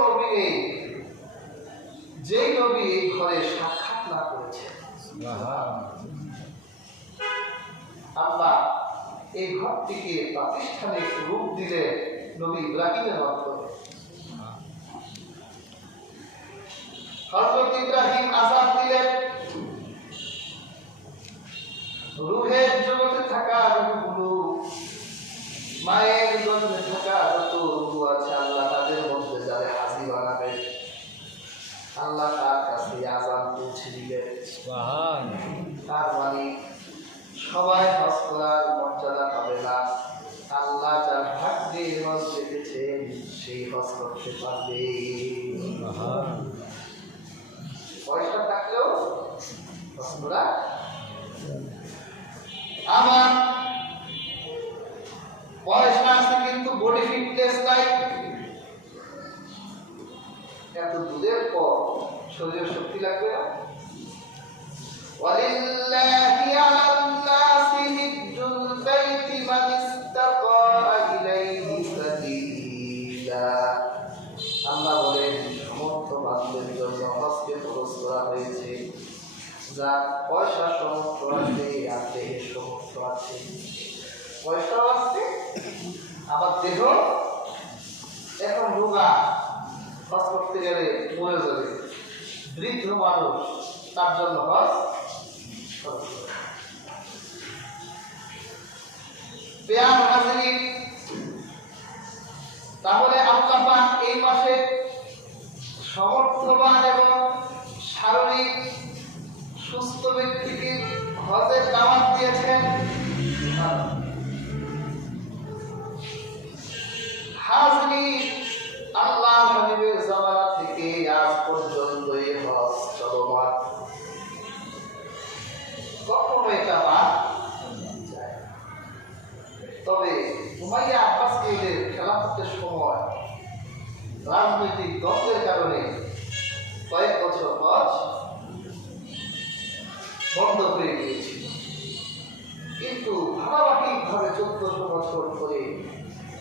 নবী নেই যেই নবী এই ঘরে সাক্ষাৎ না করেছে। আল্লাহ এই ঘরটিকে প্রাতিষ্ঠানিক রূপ দিলে নবী ইব্রাহিমের মাধ্যমে। হযরত ইব্রাহিম আযান দিলেন, রূহের জগতে থাকা রূহগুলো, মায়ের জগতে থাকা যত রূহ আছে আল্লাহ তাদের মধ্যে যারা হাজী বানাবে আল্লাহ তার কাছে আযান পৌঁছে দিলেন। তার মানে সবাই হজ করার মর্যাদা পাবে না, আল্লাহ যার ভাগ্যে হজ রেখেছেন সেই হজ করতে পারবে। পয়সা থাকলেও হজ করা আমার পয়সা আছে কিন্তু বডি ফিটনেস নাই, এত দুধের পর শরীরের শক্তি লাগবে না। ওয়ালিল্লাহি আলান নাসি হিজ্জুল বাইতি মান ইসতাতা ইলাইহি সাবিলা। আল্লাহ বলেন সমস্ত বান্দাদের জন্য হজকে ফরজ করা হয়েছে যার পয়সা সমর্থ আছে আর দেহের সমর্থ আছে। পয়সাও আছে আবার দেহ এখন রোগা, হজ করতে গেলে মরে যাবে, বৃদ্ধ মানুষ তার জন্য হজ বেয়ার হাজির। তাহলে আল্লাহ পাক এই মাসে সমর্থবান এবং শারীরিক সুস্থ ব্যক্তিকে হজের দাওয়াত দিয়েছেন। হাজির আল্লাহ হাবিবের জামানা থেকে আজ পর্যন্ত এই হজ চলমান, কখনো এটা বাদ যায়। তবে উমাইয়া আব্বাসীদের খেলাফতের সময় রাজনৈতিক দ্বন্দ্বের কারণে কয়েক বছর হজ বন্ধ হয়ে গিয়েছিল, কিন্তু ধারাবাহিকভাবে 1400 বছর ধরে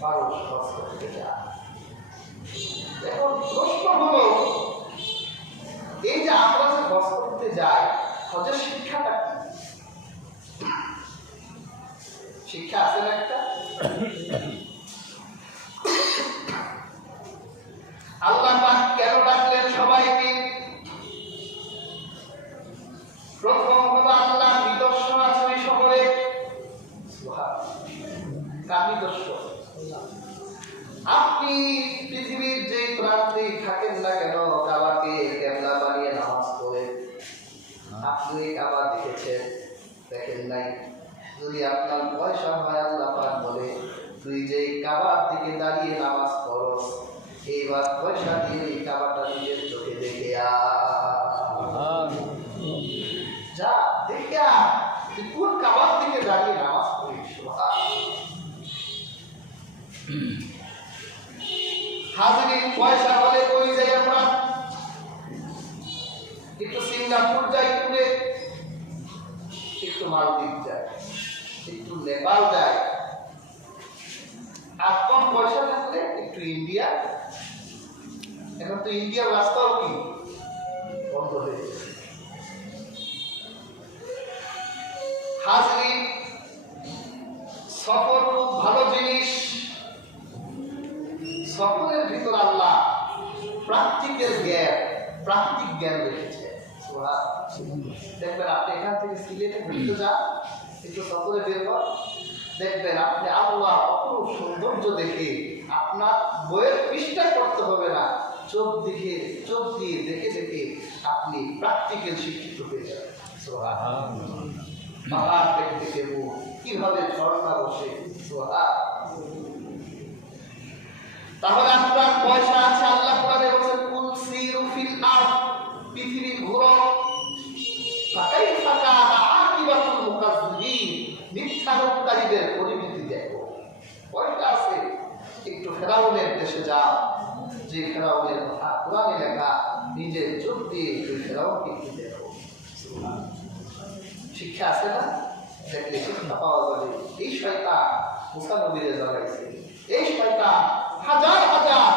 মানুষ হজ করতে যায়। এখন প্রশ্ন হলো, এই যে আমরা যে হজ করতে যাই, হজের শিক্ষাটা কি? শিক্ষা আছে না একটা? আল্লাহ পাক কেন ডাকলেন সবাইকে? প্রথম হলো আল্লাহ নিদর্শন আছে ওই শহরে। কার নিদর্শন? আপনি পৃথিবীর যে প্রান্তে থাকেন না কেন, কাবাকে কেবলা বানিয়ে নামাজ পড়ে আপনি কাবা দেখেছেন? দেখেন নাই। যদি আপনার পয়সা হয় আল্লাহ পাক বলে তুই যে কাবার দিকে দাঁড়িয়ে নামাজ পড়স, এইবার পয়সা দিয়ে এই কাবাটা নিজের চোখে দেখে যা, দেখে তুই কোন কাবার দিকে দাঁড়িয়ে নামাজ পড়িস। হাজির পয়সা হলে কই যাই আমরা? একটু সিঙ্গাপুর যাই, টুরে একটু মালদ্বীপ যাই, একটু নেপাল যাই, আর কম পয়সা থাকলে একটু ইন্ডিয়া। এখন তো ইন্ডিয়ার রাস্তাও কি বন্ধ হয়ে গেছে। হাজির সফর খুব ভালো জিনিস, সফরের ভিতর আল্লাহ প্রাকৃতিক জ্ঞান রেখেছে। দেখবেন আপনি এখান থেকে সিলেটে ঘুরতে যান, একটু সফরে বের হন, দেখবেন আপনি আল্লাহ অপরূপ সৌন্দর্য দেখে আপনার বইয়ের পৃষ্ঠা করতে হবে না, চোখ দিয়ে দেখে দেখে আপনি প্র্যাকটিক্যাল শিক্ষিত হয়ে যাবেন। পাহাড় দেখতে দেবো কিভাবে ঝর্ণা বসে। তাহলে আপনার পয়সা আছে, আল্লাহ কোরআনে বলেছেন কুল সিরু ফিল আরদ, পৃথিবীর ঘুরো, ফাকাইফা কানা আকিবাতুল মুকাজ্জিবিন, মিথ্যারোপকারীদের পরিণতি দেখো। পয়সা আছে, একটু ফেরাউনের দেশে যাও, যে ফেরাউনের কথা কোরআনে লেখা, নিজের চোখ দিয়ে ওই ফেরাউনকে একটু দেখো। শিক্ষা আছে না? দেখলে শিক্ষা পাওয়া যাবে। এই শয়তান মুসা নবীরে জ্বালাইছে, এই শয়তান হাজার হাজার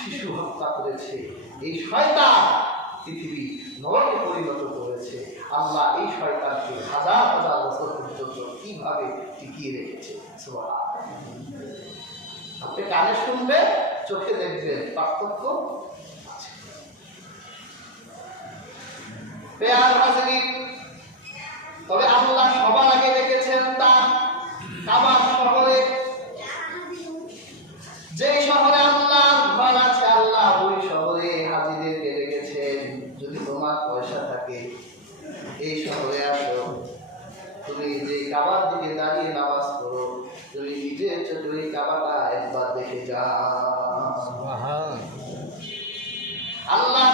শিশু হত্যা করে করেছে, এই শয়তান পৃথিবী নরকে পরিণত করেছে। আল্লাহ এই শয়তানকে হাজার হাজার বছর পর্যন্ত কিভাবে টিকিয়ে রেখেছে। আপনি কানে শুনবেন, চোখে দেখবেন, পার্থক্য আছে। তবে আল্লাহ সবার আগে রেখেছেন তার কাবা শহরে। যে শহরে আল্লাহ ঘর আছে, আল্লাহ ওই শহরে হাজিদেরকে রেখেছেন। যদি তোমার পয়সা থাকে, এই শহরে আসো, তুমি যে কাবার দিকে দাঁড়িয়ে নামাজ পড়ো, তুমি নিজের চোখে ওই কাবাটা একবার দেখে যাও। আল্লাহ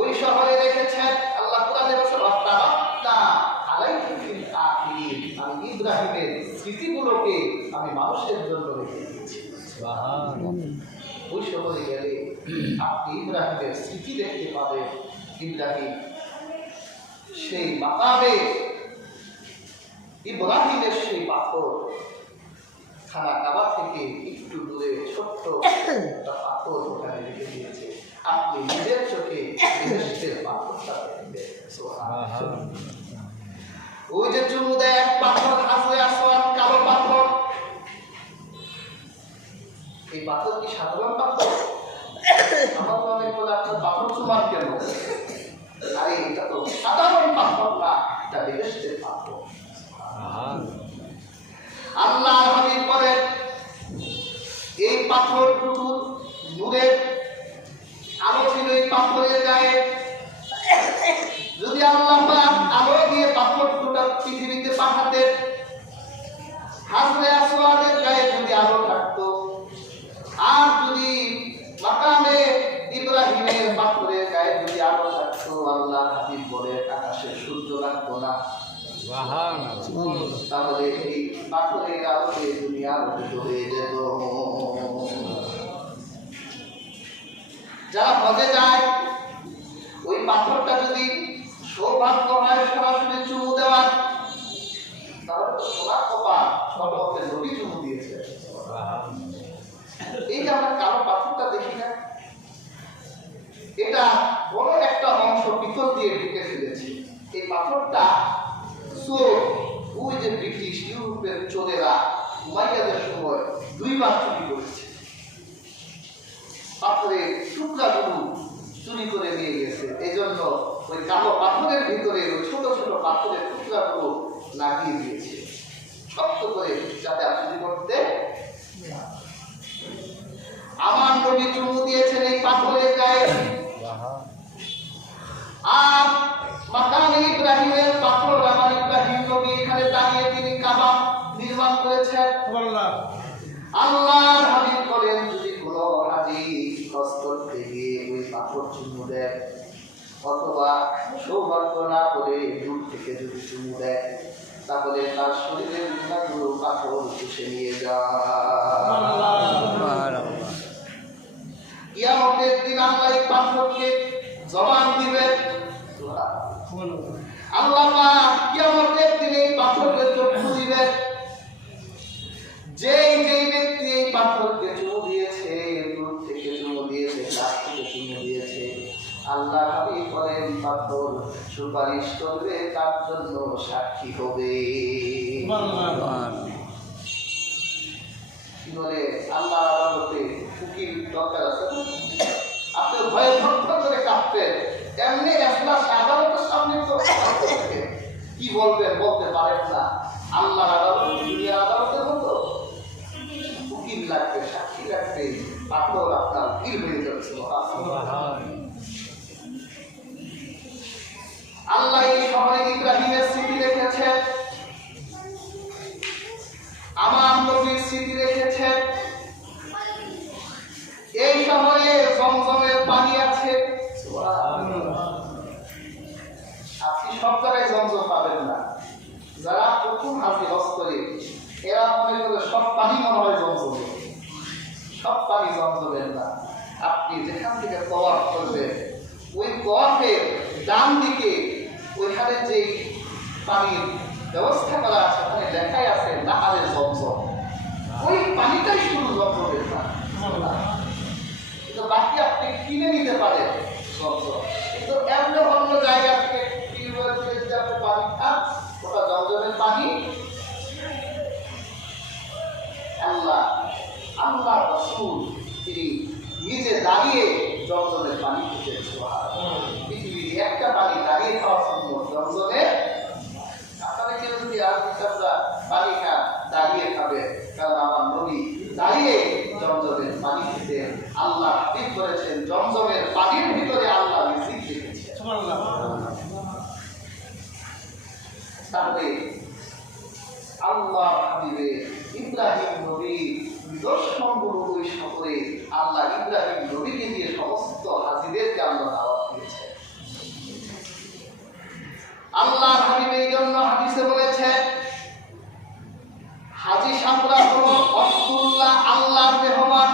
ওই শহরে রেখেছেন। আল্লাহ কোরআনে বলেছেন, "ওয়াত্তারাকনা আলাইহি ফিল আখিরিন", আমি ইব্রাহিমের স্মৃতিগুলোকে আমি মানুষের জন্য রেখে দিয়েছি। ওই শহরে গেলে আপনি ইব্রাহিমের স্মৃতি দেখতে পাবেন। ইব্রাহিম সেই মাকামে ইব্রাহিমের সেই পাথর, খানা কাবা থেকে একটু দূরে ছোট্ট একটা পাথর ওখানে রেখে দিয়েছে। আপনি নিজের চোখে বেহেশতের পাথরটা দেখবেন। ওই যে চুমু দেয় এক পাথর, হাজরে আসওয়াদ, কালো পাথর। এই পাথর কি সাধারণ পাথর? আমার মনে হলো আপনার পাথর চুমার কেন? আরে এটা তো সাধারণ পাথর না, এটা বেহেশতের পাথর। আল্লাহ হাবিব বলেন, এই পাথর দুটোর নূরের আলো ছিল এই পাথরের গায়ে। যদি আল্লাহ পাক আলো দিয়ে পাথর দুটো পৃথিবীতে পাঠাতেন, হাজরে আসওয়াদের গায়ে যদি আলো থাকতো, আর যদি মাকামে ইব্রাহিমের পাথরের গায়ে যদি আলো থাকতো, আল্লাহ হাবিব বলে আকাশে সূর্য লাগতো না। তাহলে এই পাথরের আলোতে দুনিয়া আলোকিত হয়ে যেত। যারা হজে যায়, ওই পাথরটা যদি সৌভাগ্য হয় সরাসরি চুমু দেওয়ার, তাহলে তো সোনার কপাল, সর্বত্র নবী চুমু দিয়েছে। এই যে আমরা কালো পাথরটা দেখি না, এটা বড় একটা অংশ পিতল দিয়ে ঢেকে ফেলেছে। এই পাথরটা ওই যে ব্রিটিশ ইউরোপের চোরেরা উমাইয়াদের সময় 2 বার চুরি করেছে। পাথরের টুকরাগুলো চুরি করে নিয়ে গেছে। এই জন্য ওই কালো পাথরের ভিতরে ওই ছোট ছোট পাথরের টুকরাগুলো লাগিয়ে দিয়েছে, শক্ত করে, যাতে চুরি করতে। আমার নবী চুমু দিয়েছেন এই পাথরের গায়ে। আর মাকামে ইব্রাহিমের পাথর, আমার ইব্রাহিম নবী এখানে দাঁড়িয়ে তিনি কাবা নির্মাণ করেছেন। আল্লাহর হাবিব বলেন, যদি কোনো হাজী হজ করতে গিয়ে ওই পাথর চুমু দেয়, অথবা সৌভাগ্য না করে দূর থেকে যদি চুমু দেয়, তাহলে তার শরীরের গুণাগুলো পাথর চুষে নিয়ে যায়। কিয়ামতের দিন আল্লাহ এই পাথরকে জবান দিবেন। আল্লাহ পাক কিয়ামতের দিনে এই পাথরকে চক্ষু দিবেন। যেই ব্যক্তি এই পাথরকে চুমু দিয়েছে, দূর থেকে চুমু দিয়েছে, কাছ থেকে চুমু দিয়েছে, আল্লাহ হাবিব বলেন পাথর সুপারিশ করবে, তার জন্য সাক্ষী হবে। কি বলে, আল্লাহর আদালতে উকিল দরকার আছে না? আপনি ভয়ে থরথর করে কাঁপতেন, এমনি এখলাস আদালতের সামনে তো কি বলবেন, বলতে পারেন না। আল্লাহর আদালত দুনিয়ার আদালতের মতো উকিল লাগবে, সাক্ষী লাগবে, পাথর আপনার ভিড় হয়ে যাচ্ছে। আল্লাহ এই শহরে ইব্রাহিমের স্মৃতি রেখেছেন, আমার নবীর স্মৃতি রেখেছেন। এই শহরে জমজমের পানি আছে। আপনি সব জায়গায় জমজম পাবেন না। যারা প্রথম হাজি হজ করে, এরা মনে করে সব পানি মনে হয় জমজমের। সব পানি জমজমের না। আপনি যেখান থেকে তওয়াফ করবেন, ওই তওয়াফের ডান দিকে ওইখানে যে পানির ব্যবস্থা করা আছে, ওখানে লেখাই আছে নাহারে জমজম। ওই পানিটাই শুধু জমজমের না, কিন্তু বাকি জমজমের পানি আল্লাহ আল্লাহ রাসূল তিনি নিজে দাঁড়িয়ে জমজমের পানি খেতেন। সুবহানাল্লাহ। পৃথিবীর একটা পানি দাঁড়িয়ে খাওয়া সম্ভব জমজমের। আপনারা কেউ যদি আর কিতাবরা পানি খান দাঁড়িয়ে খাবে, কারণ আমার নবী দাঁড়িয়ে জমজমের পানি খেতেন। আল্লাহ হাবিব বলেছেন জমজমের পানির ভিতরে আল্লাহ রিজিক রেখেছেন। তাহলে আল্লাহ হাবিবের ইব্রাহিম নবী নিদর্শনগুলো ওই সফরে আল্লাহ ইব্রাহিম নবীকে দিয়ে সমস্ত হাজিদেরকে আল্লাহ দাওয়াত দিয়েছেন। আল্লাহ হাবিব এই জন্য হাদিসে বলেছেন হাজী সামরা হলো আব্দুল্লাহ আল্লাহর মেহমান।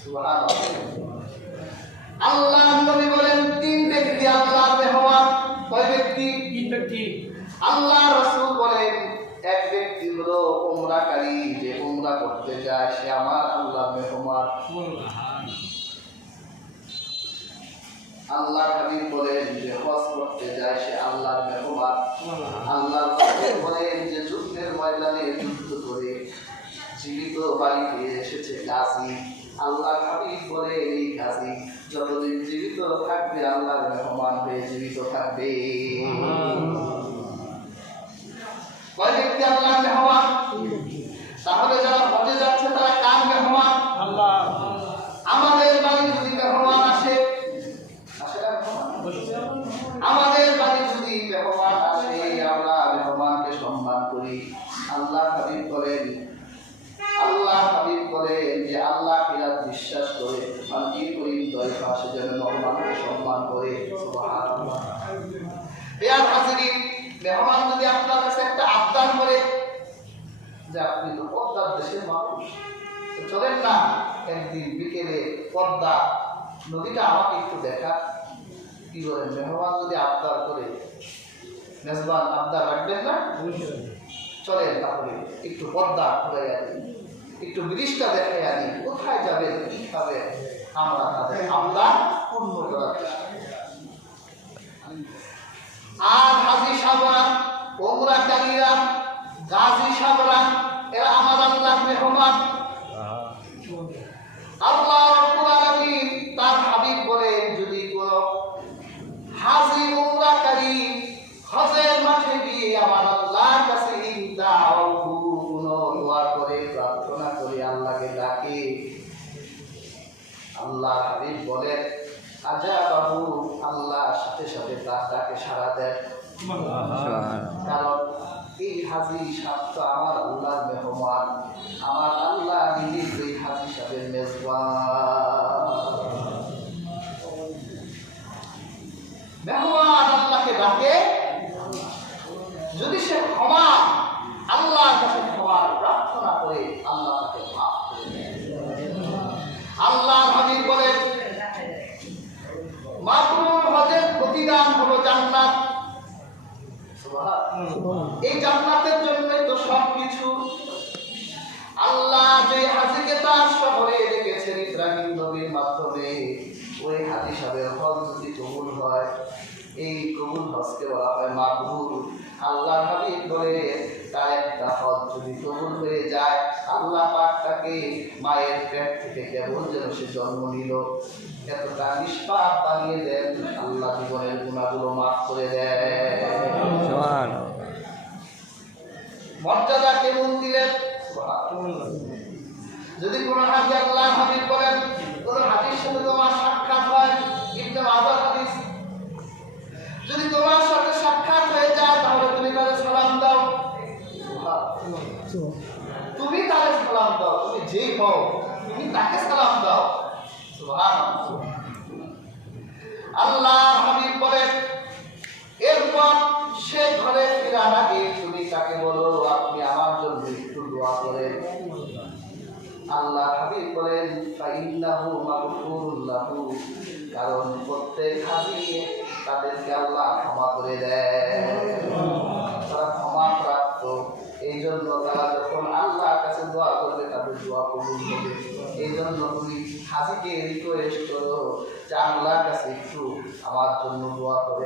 সুবহানাল্লাহ। আল্লাহর নবী বলেন তিন ব্যক্তি আল্লাহর মেহমান। কয় ব্যক্তি? তিন ব্যক্তি। আল্লাহ রাসূল বলেন এক ব্যক্তি হলো উমরাকারী, যে উমরা করতে যায় সে আমার আল্লাহর মেহমান। আল্লাহর হাবিব বলেন যে হজ করতে যায় সে আল্লাহর মেহমান। আল্লাহর রাসূল বলেন যে যুদ্ধের ময়দানে যুদ্ধ করে জীবিত বাড়ি ফিরে এসেছে গাজী। আল্লাহর হাবিব বলে এই গাজী যতদিন জীবিত থাকবে আল্লাহর মেহমান হয়ে জীবিত থাকবে। কয় ব্যক্তি আল্লাহর মেহমান? তাহলে যারা হজে যাচ্ছে তারা কার মেহমান? আল্লাহ। আমাদের বাড়ি যদি মেহমান আসে, আমাদের বাড়ি যদি মেহমান আসে আমরা মেহমানকে সম্মান করি। আল্লাহ হাবিব বলেন যে আল্লাহ কিরাত বিশ্বাস করে শান্তি করি দয় পাশে যেন মেহমানকে সম্মান করে। সুবহানাল্লাহ। বিয়ার হাজিরিন, মেহমান যদি আপনার কাছে একটা আবদার করে যে আপনি তো পদ্মার দেশের মানুষ, চলেন না একদিন বিকেলে পদ্মা নদীটা আমাকে একটু দেখা। কি বলেন? মেহমান যদি আবদার করে মেজবান আবদার রাখবেন না? চলেন তাহলে একটু পদ্মা ঘুরে আনি, একটু ব্রিজটা দেখে আনি। কোথায় যাবেন, কি খাবেন? আমরা তাদের আবদার পূর্ণ করার চেষ্টা করি। আর হাজী সাবরা, উমরাকারীরা, গাজী সাবরা এরা আমার আল্লাহর মেহমান। আল্লাহ রাব্বুল আলামিন তার হাবিব বলেন যদি কোনো হাজী উমরাকারী হজের মাঠে গিয়ে আমার আল্লাহর কাছে দোয়া করে প্রার্থনা করে আল্লাহকে ডাকে, আল্লাহ হাবিব বলেন আজাবাহু, আল্লাহ সাথে সাথে তার ডাকে সাড়া দেয়। কারণ এই হাজী সাহেব আমার আল্লাহর মেহমান, আমার আল্লাহ নিজে এই হাজী সাহেবের মেজবান। মেহমান আল্লাহকে ডাকে, যদি সে ক্ষমা আল্লাহর কাছে ক্ষমা প্রার্থনা করে আল্লাহ তাকে মাফ করে দেন। আল্লাহর হাবিব বলেন মাবরুর হজের প্রতিদান হলো জান্নাত। এই জান্নাতের জন্যই তো সবকিছু। আল্লাহ যে হাজীকে তার শহরে রেখেছেন ইব্রাহিম নবীর মাধ্যমে, ওই হাজী সাহেবের হজ যদি কবুল হয়, এই কবুল হজকে বলা হয় মাবরুর। আল্লাহ হাবিব বলে তার একটা হজ যদি কবুল হয়ে যায়, আল্লাহ পাক তাকে মায়ের পেট থেকে কেবল যেন সে জন্ম নিল এতটা নিষ্পাপ বানিয়ে দেন, আল্লাহ জীবনের গুনাহগুলো মাফ করে দেন। মর্যাদা কেমন দিলেন! যদি কোন হাজী, আল্লাহ হাবিব বলেন কোন হাজীর সাথে তোমার সাক্ষাৎ হয়, ইবনে মাজাহ হাদিস, যদি তোমার সাথে সাক্ষাৎ হয়ে যায় তাহলে তুমি তাদের সালাম দাও। তুমি তাদের সালাম দাও, তুমি যেই হও তুমি তাকে সালাম দাও। সুবহানাল্লাহ। আল্লাহ হাবিব বলেন এরপর সে ঘরে ফেরার আগে তুমি তাকে বলো আপনি আমার জন্য একটু দোয়া করেন। আল্লাহ হাবিব বলেন ফাইন্নাহু মাগফুরুল লাহু, কারণ প্রত্যেক হাজী তাদেরকে আল্লাহ ক্ষমা করে দেয়, তারা ক্ষমা প্রাপ্ত। এই জন্য তারা যখন আল্লাহর কাছে দোয়া করবে তাদের দোয়া কবুল হবে। এই জন্য তুমি হাজীকে রিকোয়েস্ট করো যে আল্লাহর কাছে একটু আমার জন্য দোয়া করে।